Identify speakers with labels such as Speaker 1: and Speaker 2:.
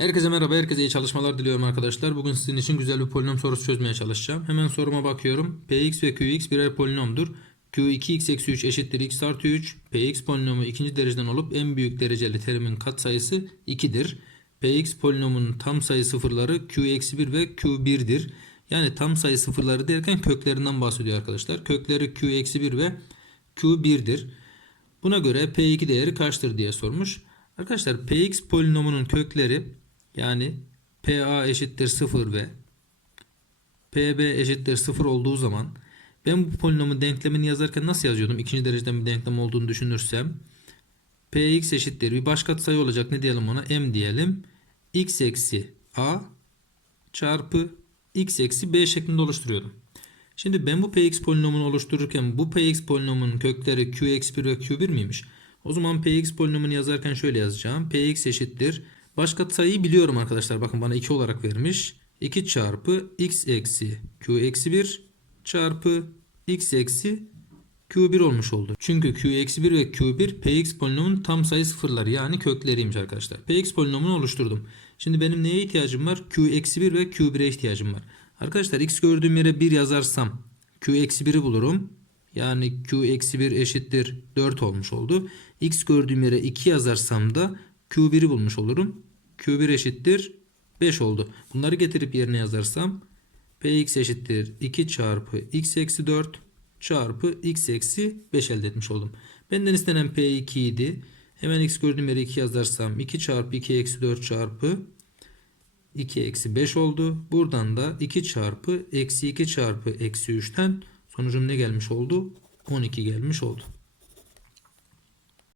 Speaker 1: Herkese merhaba, herkese iyi çalışmalar diliyorum arkadaşlar. Bugün sizin için güzel bir polinom sorusu çözmeye çalışacağım. Hemen soruma bakıyorum. Px ve qx birer polinomdur. q2x eksi 3 eşittir x artı 3. Px polinomu ikinci dereceden olup en büyük dereceli terimin katsayısı 2'dir. Px polinomunun tam sayı sıfırları q eksi 1 ve q1'dir. Yani tam sayı sıfırları derken köklerinden bahsediyor arkadaşlar. Kökleri q eksi 1 ve q1'dir. Buna göre P2 değeri kaçtır diye sormuş. Arkadaşlar Px polinomunun kökleri yani PA eşittir 0 ve PB eşittir 0 olduğu zaman ben bu polinomun denklemini yazarken nasıl yazıyordum? İkinci dereceden bir denklem olduğunu düşünürsem Px eşittir bir baş katsayı olacak ne diyelim ona m diyelim x eksi a çarpı x eksi b şeklinde oluşturuyordum. Şimdi ben bu px polinomunu oluştururken bu px polinomunun kökleri q eksi 1 ve q1 miymiş? O zaman px polinomunu yazarken şöyle yazacağım. px eşittir. Baş katsayıyı biliyorum arkadaşlar. Bakın bana 2 olarak vermiş. 2 çarpı x eksi q eksi 1 çarpı x eksi q1 olmuş oldu. Çünkü q eksi 1 ve q1 px polinomunun tam sayı sıfırları yani kökleriymiş arkadaşlar. px polinomunu oluşturdum. Şimdi benim neye ihtiyacım var? q eksi 1 ve q1'e ihtiyacım var. Arkadaşlar x gördüğüm yere 1 yazarsam q eksi 1'i bulurum. Yani q eksi 1 eşittir 4 olmuş oldu. x gördüğüm yere 2 yazarsam da q1'i bulmuş olurum. Q1 eşittir 5 oldu. Bunları getirip yerine yazarsam px eşittir 2 çarpı x eksi 4 çarpı x eksi 5 elde etmiş oldum. Benden istenen p2 idi. Hemen x gördüğüm yere 2 yazarsam 2 çarpı 2 eksi 4 çarpı 2 eksi 5 oldu. Buradan da 2 çarpı eksi 2 çarpı eksi 3'ten sonucum ne gelmiş oldu? 12 gelmiş oldu.